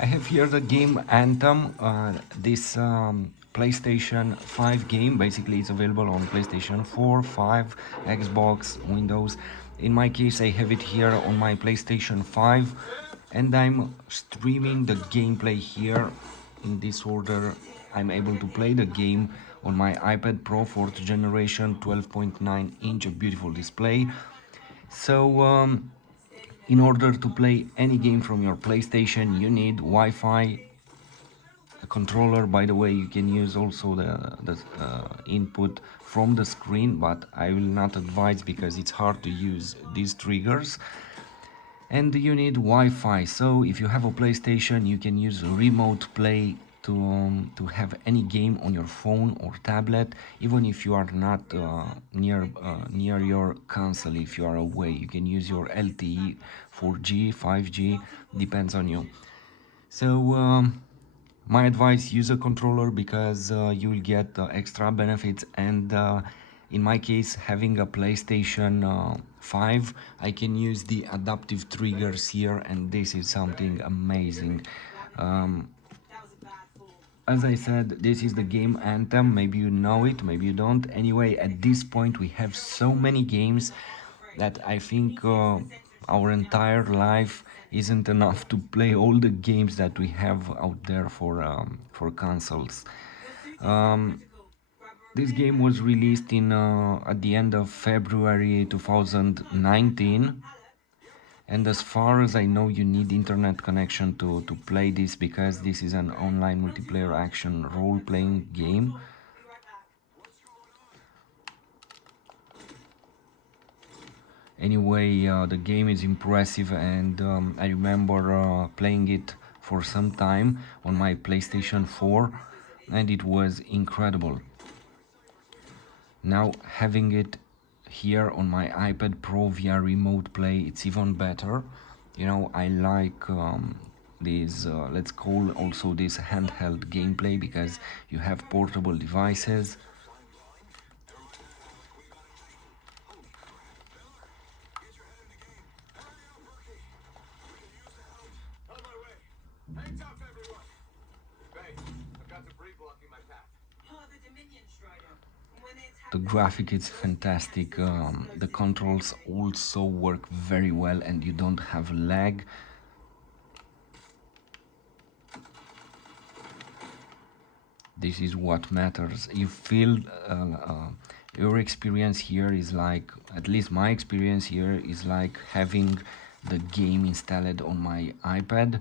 I have here the game Anthem. This PlayStation 5 game. Basically, it's available on PlayStation 4, 5, Xbox, Windows. In my case, I have it here on my PlayStation 5, and I'm streaming the gameplay here in this order. I'm able to play the game on my iPad Pro 4th generation, 12.9-inch, a beautiful display. So, in order to play any game from your PlayStation, you need Wi-Fi, a controller. By the way, you can use also the input from the screen, but I will not advise because it's hard to use these triggers. And you need Wi-Fi. So if you have a PlayStation, you can use Remote Play to have any game on your phone or tablet, even if you are not near your console. If you are away, you can use your LTE, 4G, 5G, depends on you. So my advice: use a controller because you will get extra benefits. And in my case, having a PlayStation 5, I can use the adaptive triggers here, and this is something amazing. Um, as I said, this is the game Anthem. Maybe you know it, maybe you don't. Anyway, at this point, we have so many games that I think our entire life isn't enough to play all the games that we have out there for consoles. Um, this game was released in at the end of February 2019, and as far as I know, you need internet connection to play this because this is an online multiplayer action role-playing game. Anyway, the game is impressive, and I remember playing it for some time on my PlayStation 4, and it was incredible. Now having it here on my iPad Pro via remote play, it's even better. You know, I like these, let's call also this handheld gameplay, because you have portable devices. The graphic is fantastic. The controls also work very well, and you don't have lag. This is what matters. You feel your experience here is like, at least my experience here is like having the game installed on my iPad.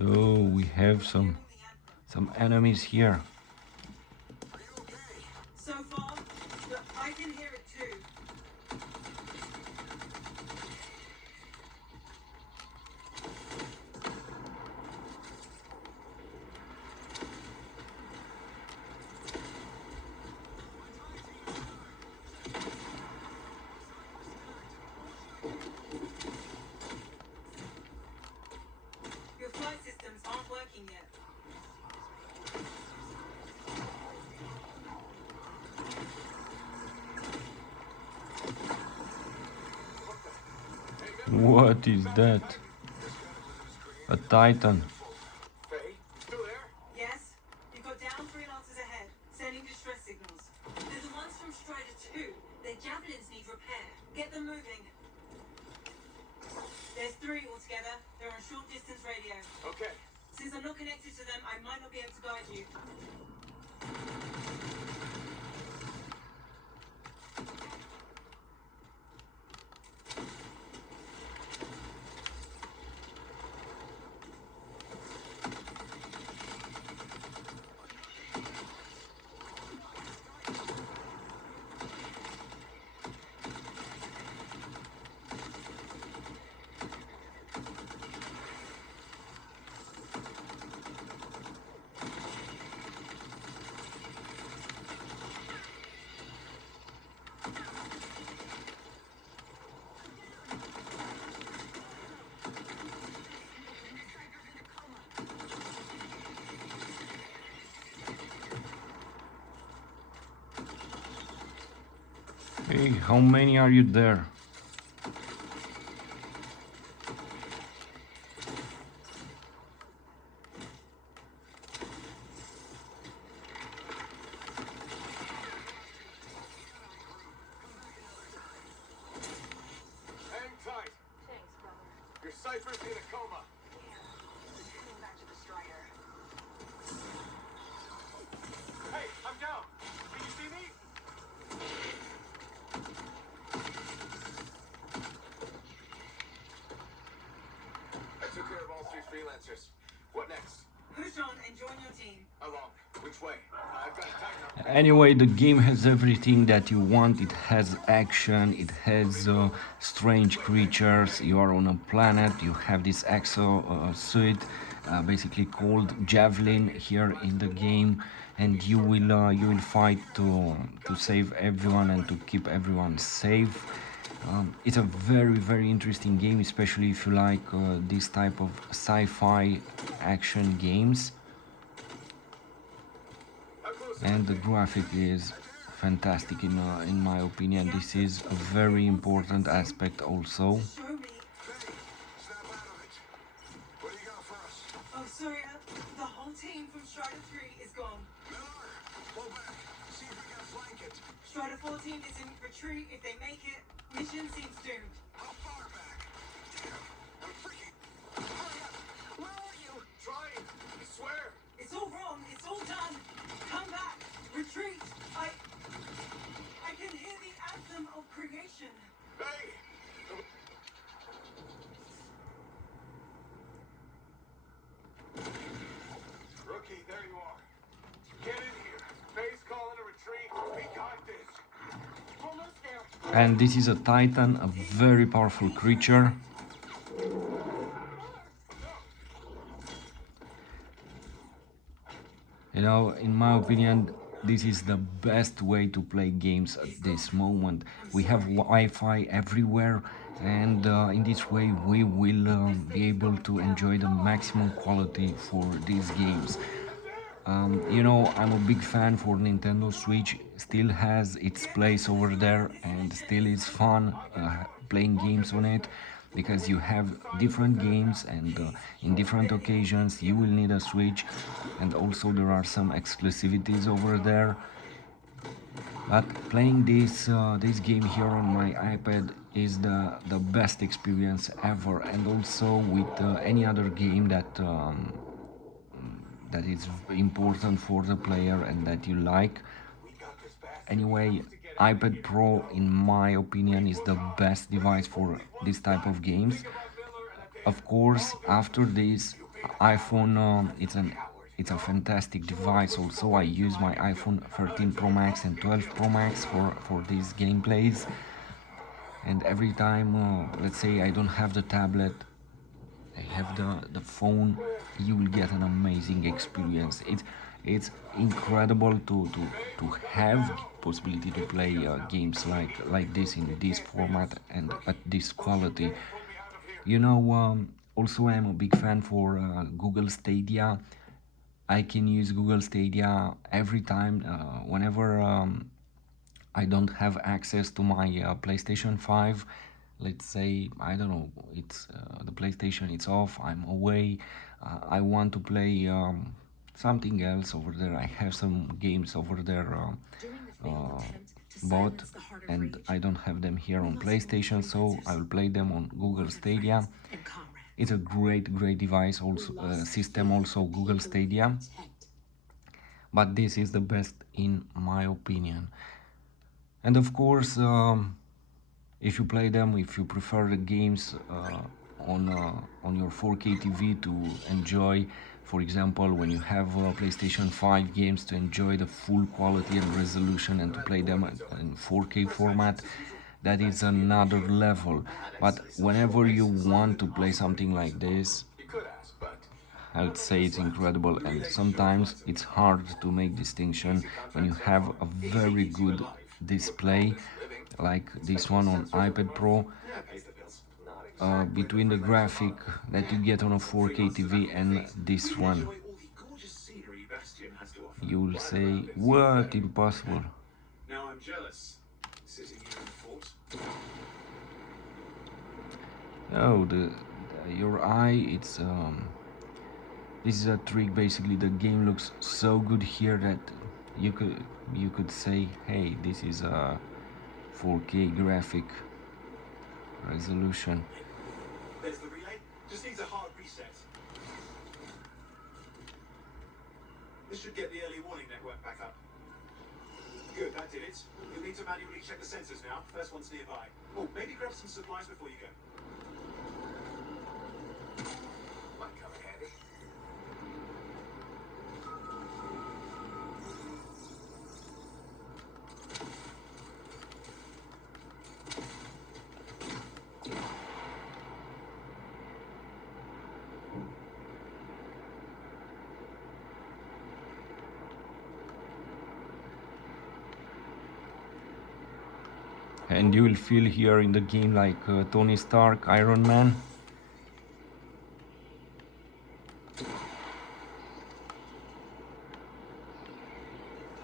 So we have some enemies here. So far, I can hear it too. Your flight systems aren't working yet. What is that? A Titan. Still there? Yes, you've got down freelancers ahead, sending distress signals. They're the ones from Strider 2. Their javelins need repair. Get them moving. There's 3 altogether. They're on short distance radio. Okay. Since I'm not connected to them, I might not be able to guide you. Hey, how many are you there? Hang tight. Thanks, brother. Your cipher's in a coma. Heading back to the Strider. Hey, I'm down. Can you see me? I took care of all 3 freelancers. What next? Push on and join your team. Along. Which way? I've got a tight enough. Anyway, the game has everything that you want. It has action, it has strange creatures. You are on a planet, you have this exo suit, basically called Javelin here in the game, and you will fight to save everyone and to keep everyone safe. It's a very interesting game, especially if you like this type of sci-fi action games. How close And the graphic is fantastic in my opinion. This is a very important aspect also. Show me. Snap out of it. What do you got for us? Oh, sorry. The whole team from Strider 3 is gone. Miller, pull back. See if we can flank it. Strider 14 is in retreat. If they make it, mission seems doomed. How far back? Damn, I'm freaking. Hurry up. Where are you? Trying. I swear. It's all wrong. It's all done. Come back. Retreat. I can hear the anthem of creation. Hey. Rookie, there you are. Get in here. Base calling a retreat. We got this. Almost there. And this is a Titan, a very powerful creature. You know, in my opinion, this is the best way to play games at this moment. We have Wi-Fi everywhere, and in this way we will be able to enjoy the maximum quality for these games. You know, I'm a big fan for Nintendo Switch. Still has its place over there, and still is fun playing games on it, because you have different games, and in different occasions you will need a Switch, and also there are some exclusivities over there. But playing this game here on my iPad is the best experience ever, and also with any other game that is important for the player and that you like. Anyway, iPad Pro, in my opinion, is the best device for this type of games. Of course, after this, iPhone, it's a fantastic device. Also, I use my iPhone 13 Pro Max and 12 Pro Max for these gameplays. And every time, let's say I don't have the tablet, I have the phone, you will get an amazing experience. It's incredible to have possibility to play games like this in this format and at this quality. You know, also I'm a big fan for Google Stadia. I can use Google Stadia every time, whenever I don't have access to my PlayStation 5. Let's say, I don't know, it's the PlayStation, it's off, I'm away, I want to play something else over there. I have some games over there bought, and I don't have them here on PlayStation, so I will play them on Google Stadia. It's a great device, also system, also Google Stadia, but this is the best in my opinion. And of course, if you play them, if you prefer the games on your 4K TV to enjoy, for example, when you have PlayStation 5 games, to enjoy the full quality and resolution and to play them in 4K format, that is another level. But whenever you want to play something like this, I would say it's incredible, and sometimes it's hard to make distinction when you have a very good display like this one on iPad Pro, between the graphic that you get on a 4K TV and this one. You will say, what, impossible? Now I'm jealous. sitting here in the fort. Oh, your eye. This is a trick. Basically, the game looks so good here that you could say, hey, this is a 4K graphic resolution. There's the relay. Just needs a hard reset. This should get the early warning network back up. Good, that did it. You'll need to manually check the sensors now. First one's nearby. Oh, maybe grab some supplies before you go. Might come in handy. And you will feel here in the game like Tony Stark, Iron Man.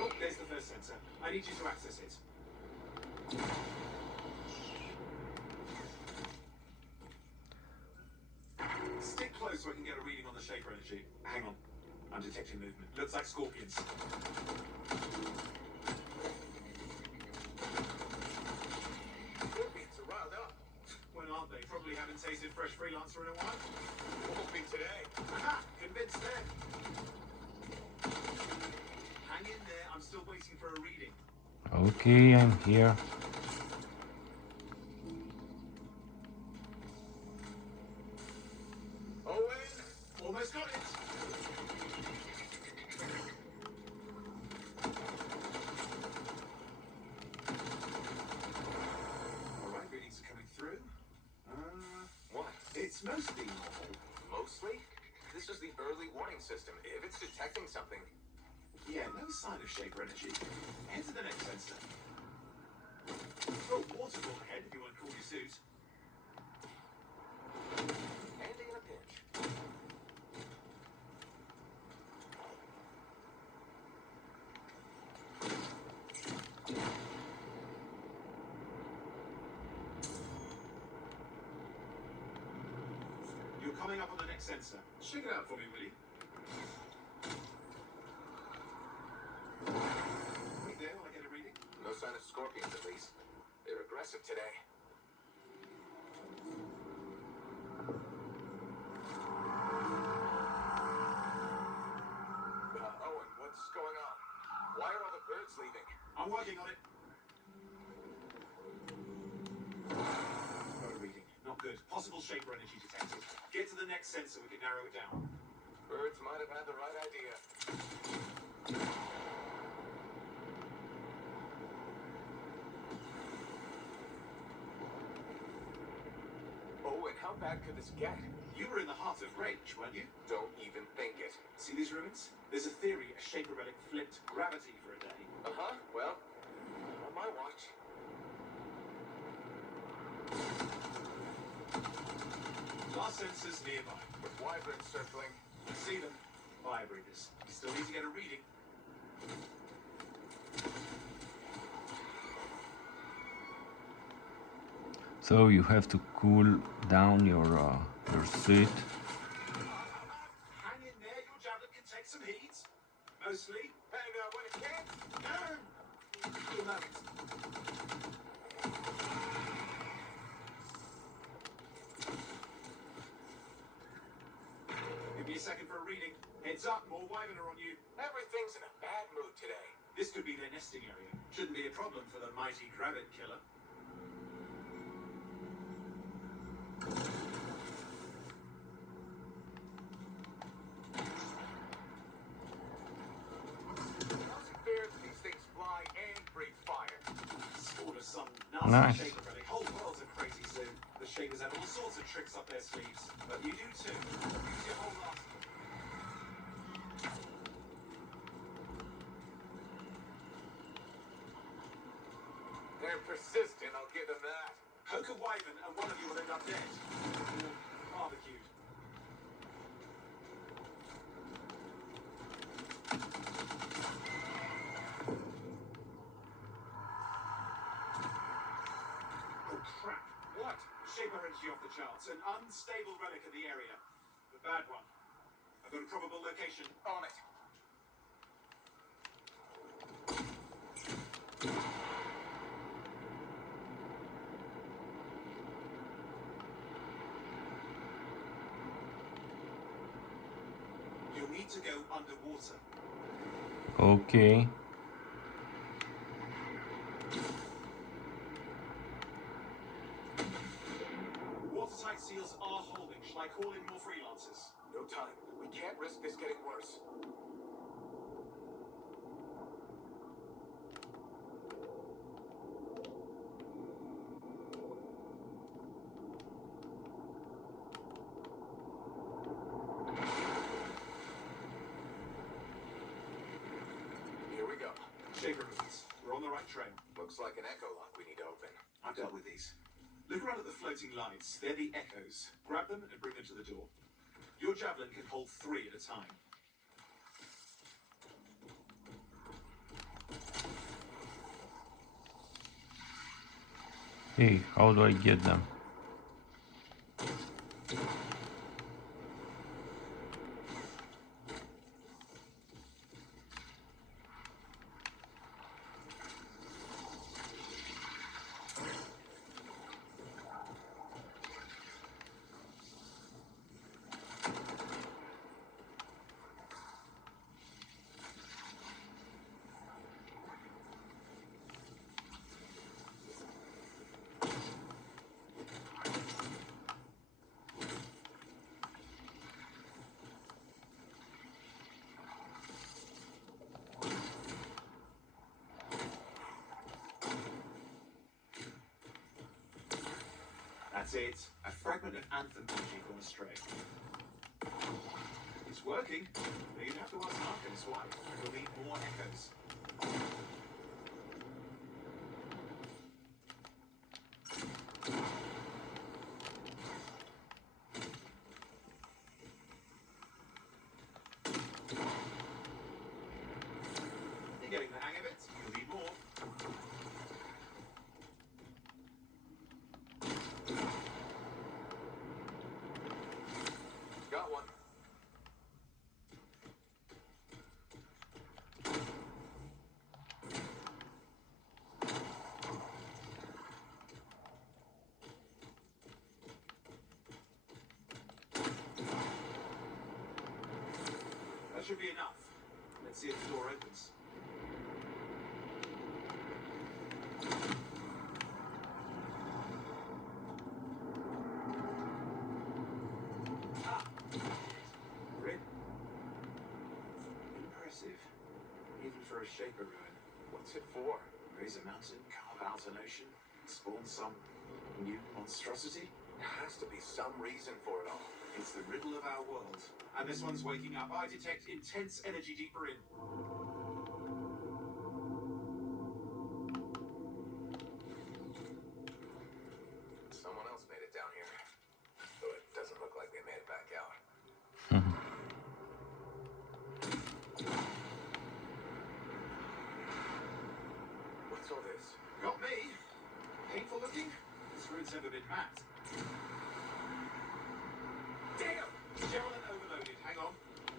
Oh, there's the first sensor. I need you to access it. Stick close so I can get a reading on the shaper energy. Hang on. I'm detecting movement. Looks like scorpions. Scorpions are riled up. When aren't they? Probably haven't tasted fresh freelancer in a while. Won't be today. Aha! Convinced them. Hang in there. I'm still waiting for a reading. Okay, I'm here. Owen! Almost got it! Alright, readings are coming through. What? It's mostly normal. Mostly? This is the early warning system. If it's detecting something, Yeah, no sign of shaper energy. Head to the next sensor. Oh, waterfall ahead if you want to cool your suit. handy in a pinch. You're coming up on the next sensor. Check it out for me, will you? Wait there while I get a reading. No sign of scorpions, at least. They're aggressive today. Owen, what's going on? Why are all the birds leaving? I'm working on it. Got a reading. Not good. Possible shaper energy detected. Get to the next sensor, we can narrow it down. Birds might have had the right idea. Owen, how bad could this get? You were in the heart of rage, weren't you? Don't even think it. See these ruins? There's a theory a shaper relic flipped gravity for a day. Uh-huh, well, on my watch. Last sensors nearby. With wyverns circling. See them. Fire breathers. You still need to get a reading. So you have to cool down your suit. Hang in there, your javelin can take some heat. Mostly. And when it can't, Good moment. Give me a second for a reading. Heads up, more wyvern are on you. everything's in a bad mood today. This could be their nesting area. Shouldn't be a problem for the mighty Grabbit killer. How's it fair that these things fly and breathe fire? Spawn of some nasty Nice. shaper relic. Whole world's a crazy zoo. The shapers have all sorts of tricks up their sleeves. But you do too. Use your whole arsenal. They're persistent, I'll give them that. Poke a wyvern and one of you will end up dead. Or barbecued. crap. What? Shaper energy off the charts. An unstable relic in the area. The bad one. I've got a probable location. On it. You'll need to go underwater. Okay. Watertight seals are holding. Shall I call in more freelancers? No time. We can't risk this getting worse. Here we go. Shaper movements. We're on the right train. Looks like an echo lock we need to open. I've dealt with these. Look around at the floating lights. They're the echoes. Grab them and bring them to the door. Your javelin can hold 3 at a time. Hey, how do I get them? That's it. A fragment of ANTHEM energy gone astray. It's working, but you'd have to ask Arcan's why. You'll need more echoes. You're getting the hang of it. You'll need more. Got one. That should be enough. Let's see if the door opens. Ah! Grid. Impressive. Even for a Shaper ruin. What's it for? Raise a mountain, carve out an ocean, spawn some new monstrosity. There has to be some reason for it all. It's the riddle of our world. And this one's waking up. I detect intense energy deeper in. Someone else made it down here. Though it doesn't look like they made it back out. What's all this? Got me. Painful looking. This room's never been mapped. Damn! Javelin overloaded. Hang on.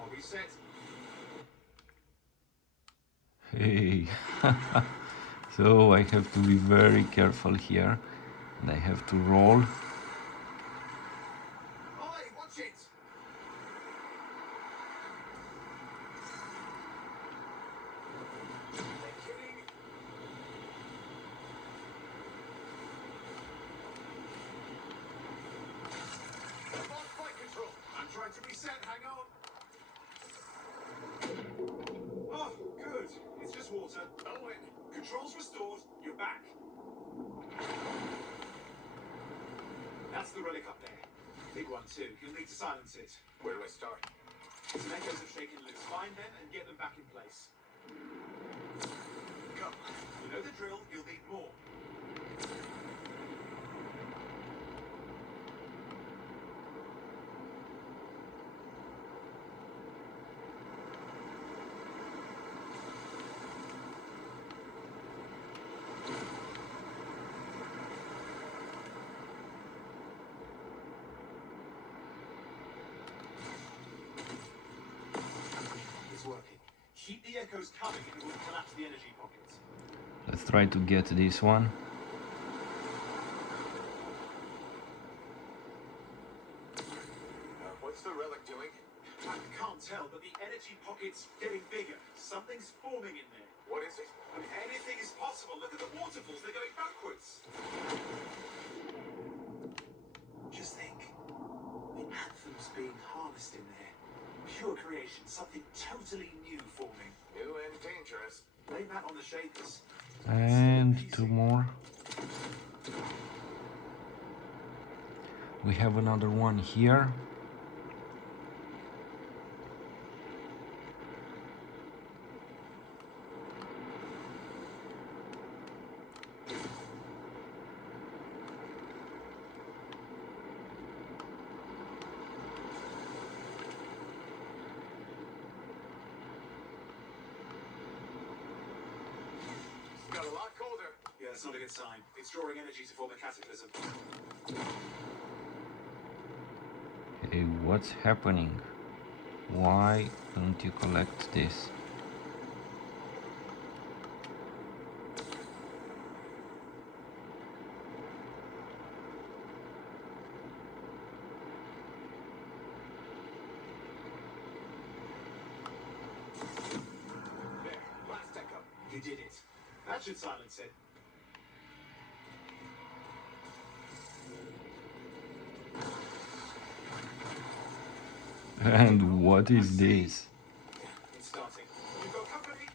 I'll reset. Hey. So I have to be very careful here. And I have to roll. Oi, watch it! They're kidding. I'm on flight control. I'm trying to reset. Hang on. Oh, good. It's just water. Oh, wait. Controls restored. You're back. That's the relic up there. Big one too. You'll need to silence it. Where do I start? Some echoes have shaken loose. Find them and get them back in place. Go. You know the drill. You'll need more. those coming if it would collapse the energy pockets. Let's try to get this one. What's the relic doing? I can't tell, but the energy pocket's getting bigger. Something's forming in there. What is it? I mean, anything is possible. Look at the waterfalls, they're going backwards. Just think. The anthem's being harnessed in there. Pure creation, something totally new forming. New and dangerous. Blame that on the shaders. And two more. We have another one here. It's got a lot colder. Yeah, that's not a good sign. It's drawing energy to form a cataclysm. Hey, what's happening? Why don't you collect this? There, last echo. You did it. That should silence it. And what is this? It's starting. You've got company.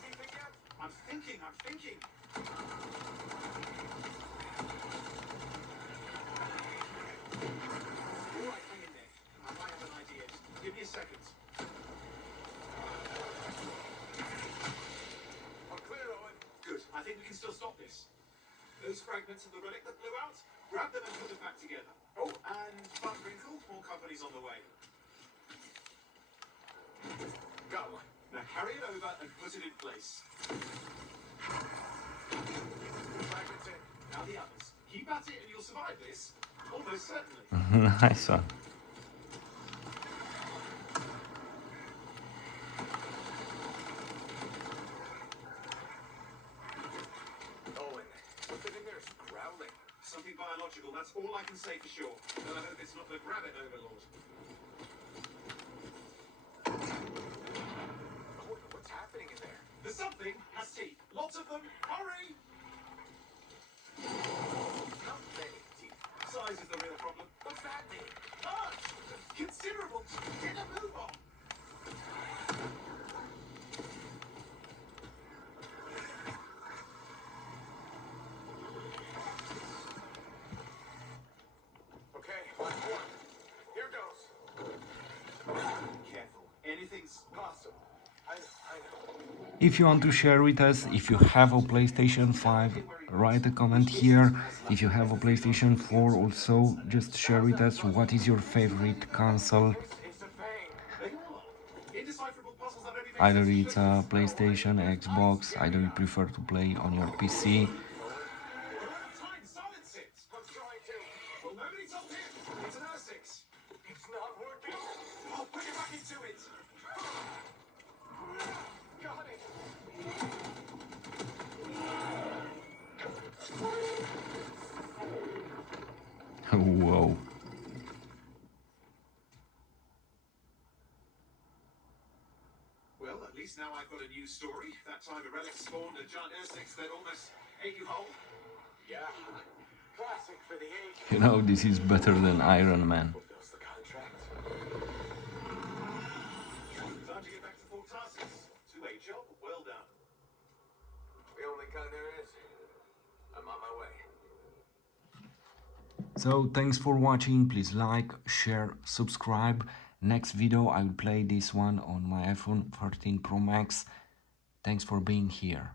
Anything yet? I'm thinking. All right, hang in there. I might have an idea. Just give me a second. I'm clear, Owen. Good. I think we can still stop this. Those fragments of the relic that blew out, grab them and put them back together. Oh, and fun wrinkle, more company's on the way. Got one. Now carry it over and put it in place. Fragments in. Now the others. Keep at it and you'll survive this. Almost certainly. Nice one. Owen, something in there is growling. Something biological, that's all I can say for sure. But I hope it's not the rabbit overlord. Owen, what's happening in there? There's something has teeth. Lots of them. Hurry! How many teeth? Size is the real problem. What's that mean? Large! Considerable. Get a move on. Okay, last one. Here goes. Careful. Anything's Possible. I know. If you want to share with us, if you have a PlayStation 5, write a comment here. If you have a PlayStation 4 also, just share with us what is your favorite console. It's a pain. They all are. Indecipherable puzzles that only make Either sense it's to a you. PlayStation, Xbox, either you prefer to play on your PC. We're out of time. Silence it. I'm trying to. Well, nobody told him. It's an R6. It's not working. Oh, put it back into it. Got it. Whoa. Well, at least now I've got a new story. That time a relic spawned a giant R6 that almost ate you whole. Yeah. Classic for the age. You know, this is better than Iron Man. Fulfills the contract. Time to get back to Fort Tarsus. To a job well done. The only kind there is. I'm on my way. So thanks for watching. Please like, share, subscribe. Next video I will play this one on my iPhone 13 Pro Max. Thanks for being here.